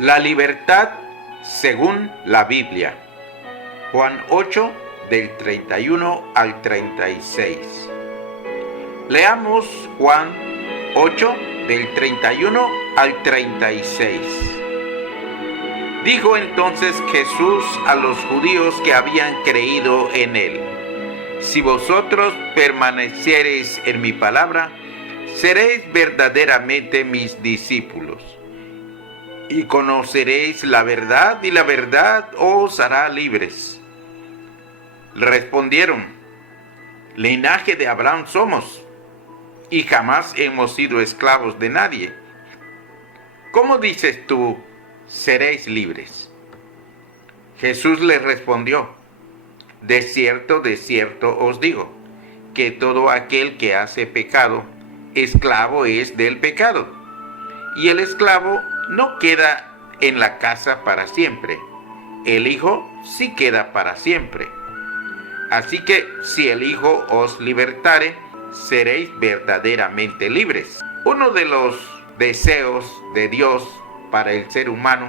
La libertad según la Biblia. Juan 8, del 31 al 36. Leamos Juan 8, del 31 al 36. Dijo entonces Jesús a los judíos que habían creído en él: si vosotros permaneciereis en mi palabra, seréis verdaderamente mis discípulos, y conoceréis la verdad, y la verdad os hará libres. Respondieron: linaje de Abraham somos, y jamás hemos sido esclavos de nadie. ¿Cómo dices tú, seréis libres? Jesús les respondió: de cierto os digo, que todo aquel que hace pecado, esclavo es del pecado. Y el esclavo no queda en la casa para siempre, el Hijo sí queda para siempre. Así que si el Hijo os libertare, seréis verdaderamente libres. Uno de los deseos de Dios para el ser humano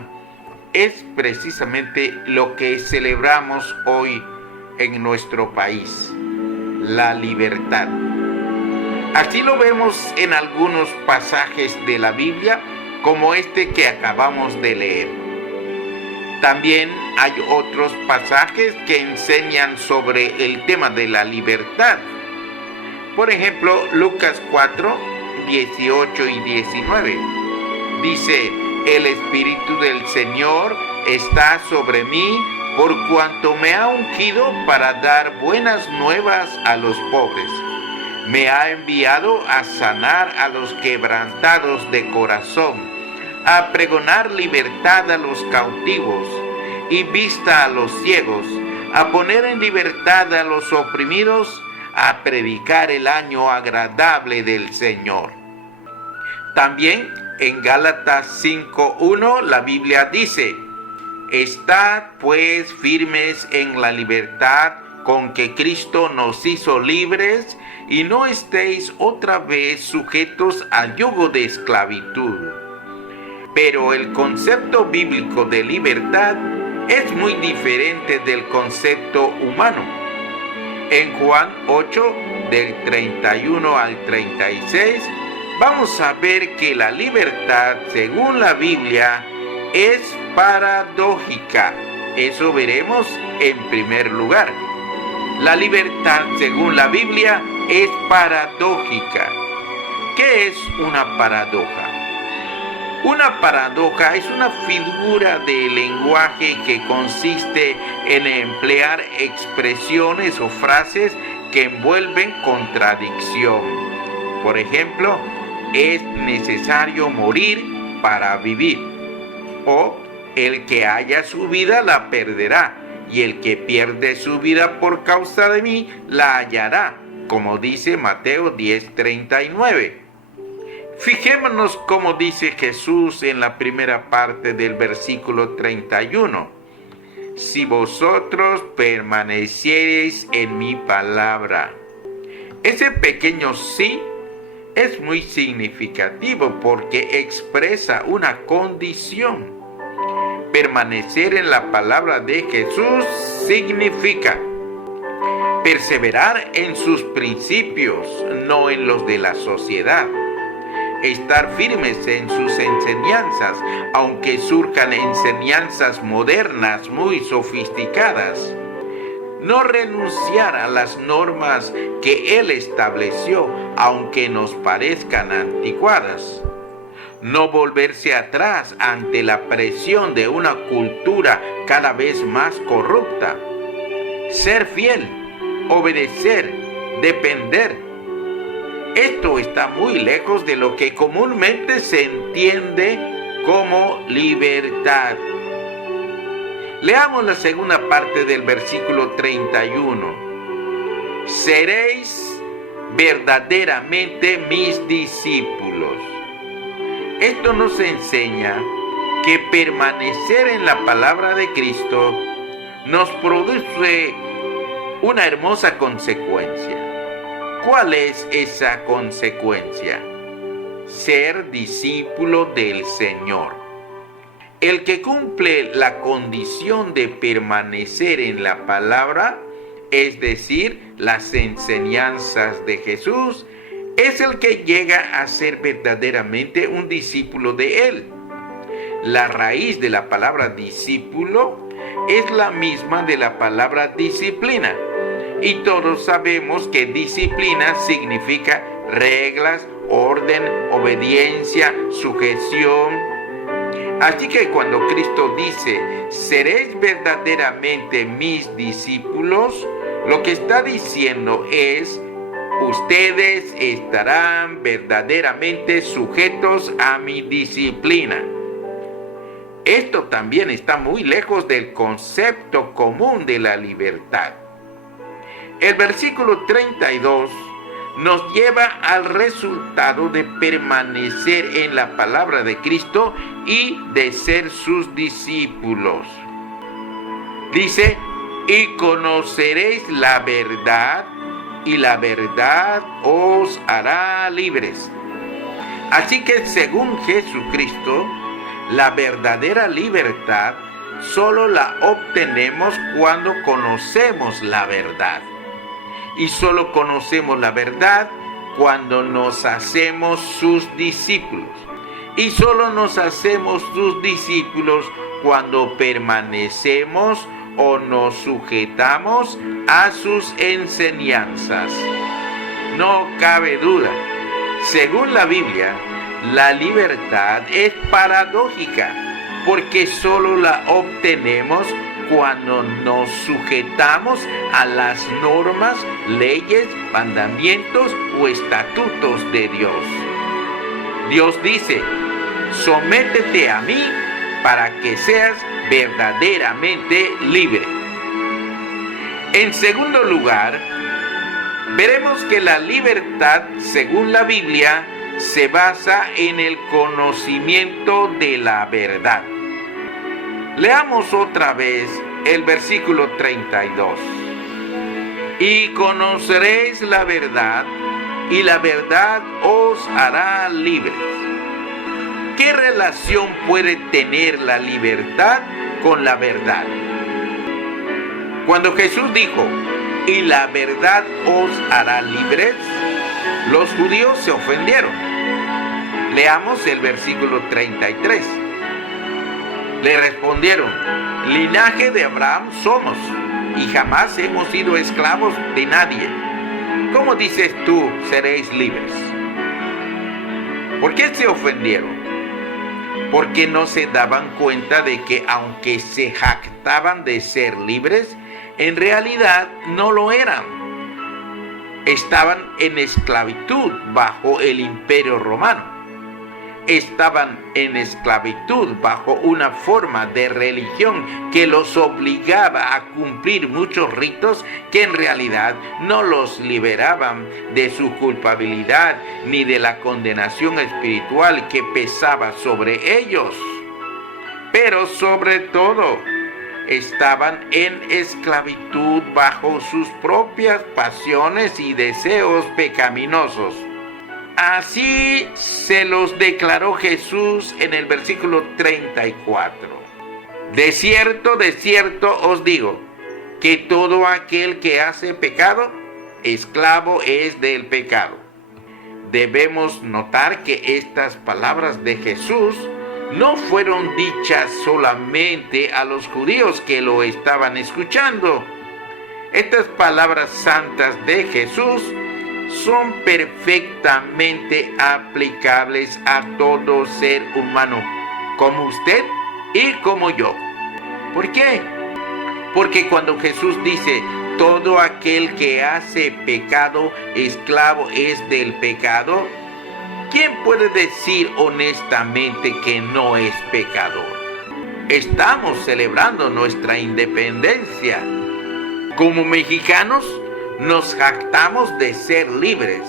es precisamente lo que celebramos hoy en nuestro país: la libertad. Así lo vemos en algunos pasajes de la Biblia, como este que acabamos de leer. También hay otros pasajes que enseñan sobre el tema de la libertad. Por ejemplo, Lucas 4, 18 y 19. Dice: el Espíritu del Señor está sobre mí, por cuanto me ha ungido para dar buenas nuevas a los pobres. Me ha enviado a sanar a los quebrantados de corazón, a pregonar libertad a los cautivos y vista a los ciegos, a poner en libertad a los oprimidos, a predicar el año agradable del Señor. También en Gálatas 5:1 la Biblia dice: estad pues firmes en la libertad con que Cristo nos hizo libres, y no estéis otra vez sujetos al yugo de esclavitud. Pero el concepto bíblico de libertad es muy diferente del concepto humano. En Juan 8, del 31 al 36, vamos a ver que la libertad, según la Biblia, es paradójica. Eso veremos en primer lugar. La libertad, según la Biblia, es paradójica. ¿Qué es una paradoja? Una paradoja es una figura de lenguaje que consiste en emplear expresiones o frases que envuelven contradicción. Por ejemplo, es necesario morir para vivir. O el que haya su vida la perderá, y el que pierde su vida por causa de mí la hallará, como dice Mateo 10:39. Fijémonos cómo dice Jesús en la primera parte del versículo 31. Si vosotros permaneciereis en mi palabra. Ese pequeño sí es muy significativo porque expresa una condición. Permanecer en la palabra de Jesús significa perseverar en sus principios, no en los de la sociedad. Estar firmes en sus enseñanzas, aunque surjan enseñanzas modernas muy sofisticadas. No renunciar a las normas que Él estableció, aunque nos parezcan anticuadas. No volverse atrás ante la presión de una cultura cada vez más corrupta. Ser fiel, obedecer, depender. Esto está muy lejos de lo que comúnmente se entiende como libertad. Leamos la segunda parte del versículo 31. Seréis verdaderamente mis discípulos. Esto nos enseña que permanecer en la palabra de Cristo nos produce una hermosa consecuencia. ¿Cuál es esa consecuencia? Ser discípulo del Señor. El que cumple la condición de permanecer en la palabra, es decir, las enseñanzas de Jesús, es el que llega a ser verdaderamente un discípulo de Él. La raíz de la palabra discípulo es la misma de la palabra disciplina. Y todos sabemos que disciplina significa reglas, orden, obediencia, sujeción. Así que cuando Cristo dice, seréis verdaderamente mis discípulos, lo que está diciendo es, ustedes estarán verdaderamente sujetos a mi disciplina. Esto también está muy lejos del concepto común de la libertad. El versículo 32 nos lleva al resultado de permanecer en la palabra de Cristo y de ser sus discípulos. Dice, y conoceréis la verdad, y la verdad os hará libres. Así que según Jesucristo, la verdadera libertad solo la obtenemos cuando conocemos la verdad. Y solo conocemos la verdad cuando nos hacemos sus discípulos. Y solo nos hacemos sus discípulos cuando permanecemos o nos sujetamos a sus enseñanzas. No cabe duda, según la Biblia, la libertad es paradójica, porque solo la obtenemos cuando nos sujetamos a las normas, leyes, mandamientos o estatutos de Dios. Dios dice, sométete a mí para que seas verdaderamente libre. En segundo lugar, veremos que la libertad, según la Biblia, se basa en el conocimiento de la verdad. Leamos otra vez el versículo 32. Y conoceréis la verdad, y la verdad os hará libres. ¿Qué relación puede tener la libertad con la verdad? Cuando Jesús dijo, y la verdad os hará libres, los judíos se ofendieron. Leamos el versículo 33. Le respondieron, linaje de Abraham somos, y jamás hemos sido esclavos de nadie. ¿Cómo dices tú, seréis libres? ¿Por qué se ofendieron? Porque no se daban cuenta de que aunque se jactaban de ser libres, en realidad no lo eran. Estaban en esclavitud bajo el Imperio Romano. Estaban en esclavitud bajo una forma de religión que los obligaba a cumplir muchos ritos que en realidad no los liberaban de su culpabilidad ni de la condenación espiritual que pesaba sobre ellos. Pero sobre todo, estaban en esclavitud bajo sus propias pasiones y deseos pecaminosos. Así se los declaró Jesús en el versículo 34. De cierto os digo, que todo aquel que hace pecado, esclavo es del pecado. Debemos notar que estas palabras de Jesús no fueron dichas solamente a los judíos que lo estaban escuchando. Estas palabras santas de Jesús son perfectamente aplicables a todo ser humano, como usted y como yo. ¿Por qué? Porque cuando Jesús dice, todo aquel que hace pecado, esclavo es del pecado, ¿quién puede decir honestamente que no es pecador? Estamos celebrando nuestra independencia. Como mexicanos, nos jactamos de ser libres,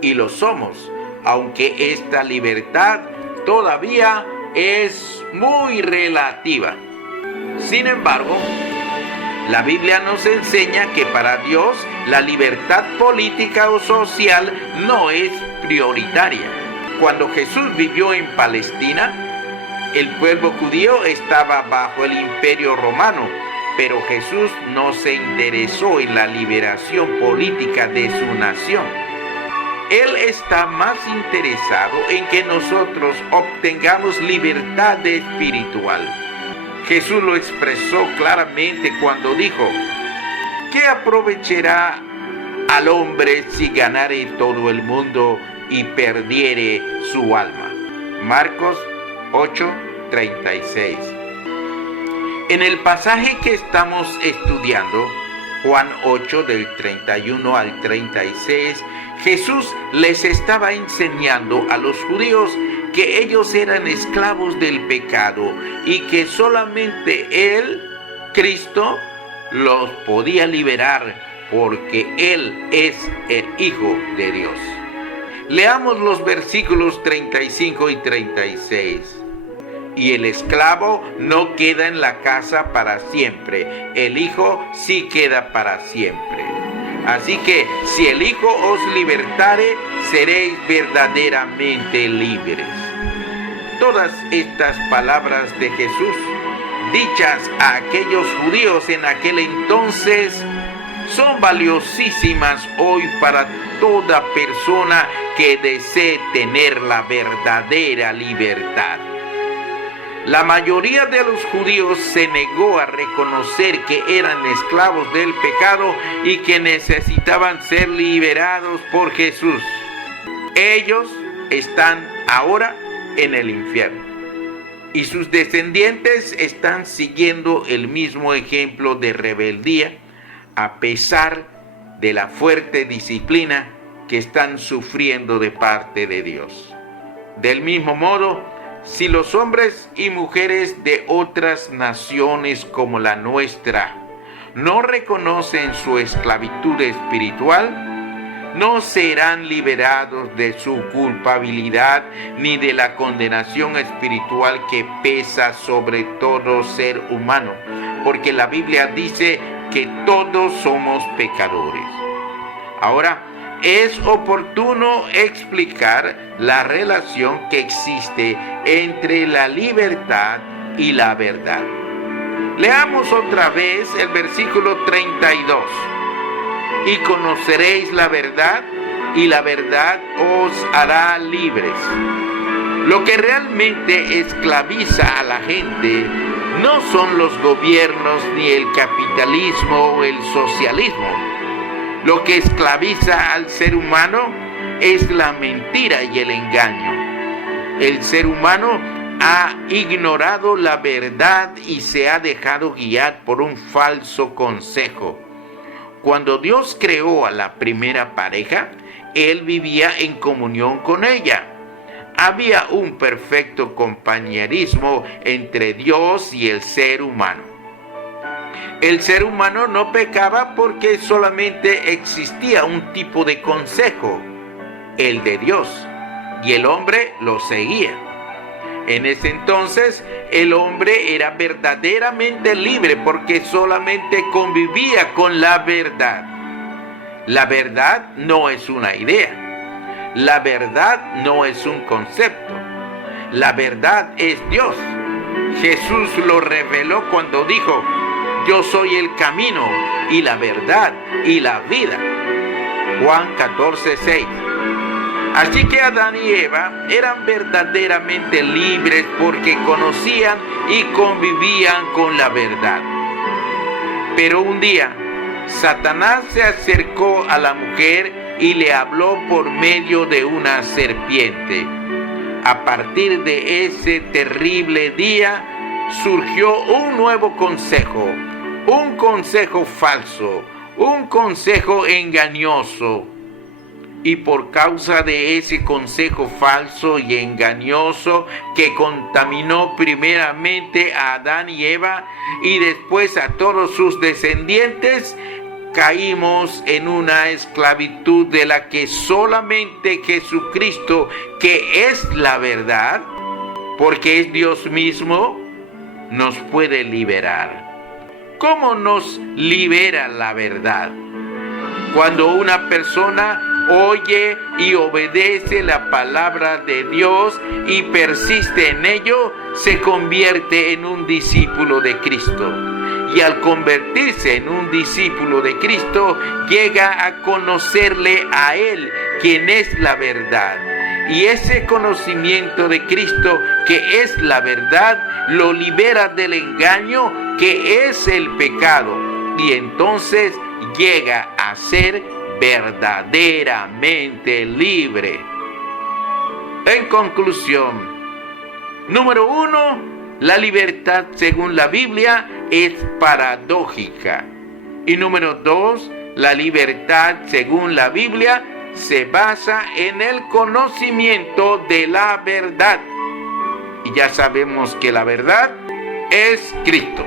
y lo somos, aunque esta libertad todavía es muy relativa. Sin embargo, la Biblia nos enseña que para Dios la libertad política o social no es prioritaria. Cuando Jesús vivió en Palestina, El pueblo judío estaba bajo el imperio romano, pero Jesús no se interesó en la liberación política de su nación. Él está más interesado en que nosotros obtengamos libertad espiritual. Jesús lo expresó claramente cuando dijo: ¿qué aprovechará al hombre si ganare todo el mundo y perdiere su alma? Marcos 8:36. En el pasaje que estamos estudiando, Juan 8 del 31 al 36, Jesús les estaba enseñando a los judíos que ellos eran esclavos del pecado y que solamente Él, Cristo, los podía liberar porque Él es el Hijo de Dios. Leamos los versículos 35 y 36. Y el esclavo no queda en la casa para siempre, el Hijo sí queda para siempre. Así que si el Hijo os libertare, seréis verdaderamente libres. Todas estas palabras de Jesús, dichas a aquellos judíos en aquel entonces, son valiosísimas hoy para toda persona que desee tener la verdadera libertad. La mayoría de los judíos se negó a reconocer que eran esclavos del pecado y que necesitaban ser liberados por Jesús. Ellos están ahora en el infierno y sus descendientes están siguiendo el mismo ejemplo de rebeldía a pesar de la fuerte disciplina que están sufriendo de parte de Dios. Del mismo modo, si los hombres y mujeres de otras naciones como la nuestra no reconocen su esclavitud espiritual, no serán liberados de su culpabilidad ni de la condenación espiritual que pesa sobre todo ser humano, porque la Biblia dice que todos somos pecadores. Ahora, es oportuno explicar la relación que existe entre la libertad y la verdad. Leamos otra vez el versículo 32. Y conoceréis la verdad, y la verdad os hará libres. Lo que realmente esclaviza a la gente no son los gobiernos ni el capitalismo o el socialismo. Lo que esclaviza al ser humano es la mentira y el engaño. El ser humano ha ignorado la verdad y se ha dejado guiar por un falso consejo. Cuando Dios creó a la primera pareja, Él vivía en comunión con ella. Había un perfecto compañerismo entre Dios y el ser humano. El ser humano no pecaba porque solamente existía un tipo de consejo, el de Dios, y el hombre lo seguía. En ese entonces, el hombre era verdaderamente libre porque solamente convivía con la verdad. La verdad no es una idea. La verdad no es un concepto. La verdad es Dios. Jesús lo reveló cuando dijo: yo soy el camino y la verdad y la vida. Juan 14:6. Así que Adán y Eva eran verdaderamente libres porque conocían y convivían con la verdad. Pero un día, Satanás se acercó a la mujer y le habló por medio de una serpiente. A partir de ese terrible día, surgió un nuevo consejo, un consejo falso, un consejo engañoso. Y por causa de ese consejo falso y engañoso que contaminó primeramente a Adán y Eva y después a todos sus descendientes, caímos en una esclavitud de la que solamente Jesucristo, que es la verdad, porque es Dios mismo, nos puede liberar. ¿Cómo nos libera la verdad? Cuando una persona oye y obedece la palabra de Dios y persiste en ello, se convierte en un discípulo de Cristo. Y al convertirse en un discípulo de Cristo, llega a conocerle a Él, quien es la verdad. Y ese conocimiento de Cristo, que es la verdad, lo libera del engaño, que es el pecado. Y entonces llega a ser verdaderamente libre. En conclusión, número 1, la libertad según la Biblia es paradójica. Y número 2, la libertad según la Biblia se basa en el conocimiento de la verdad. Y ya sabemos que la verdad es Cristo.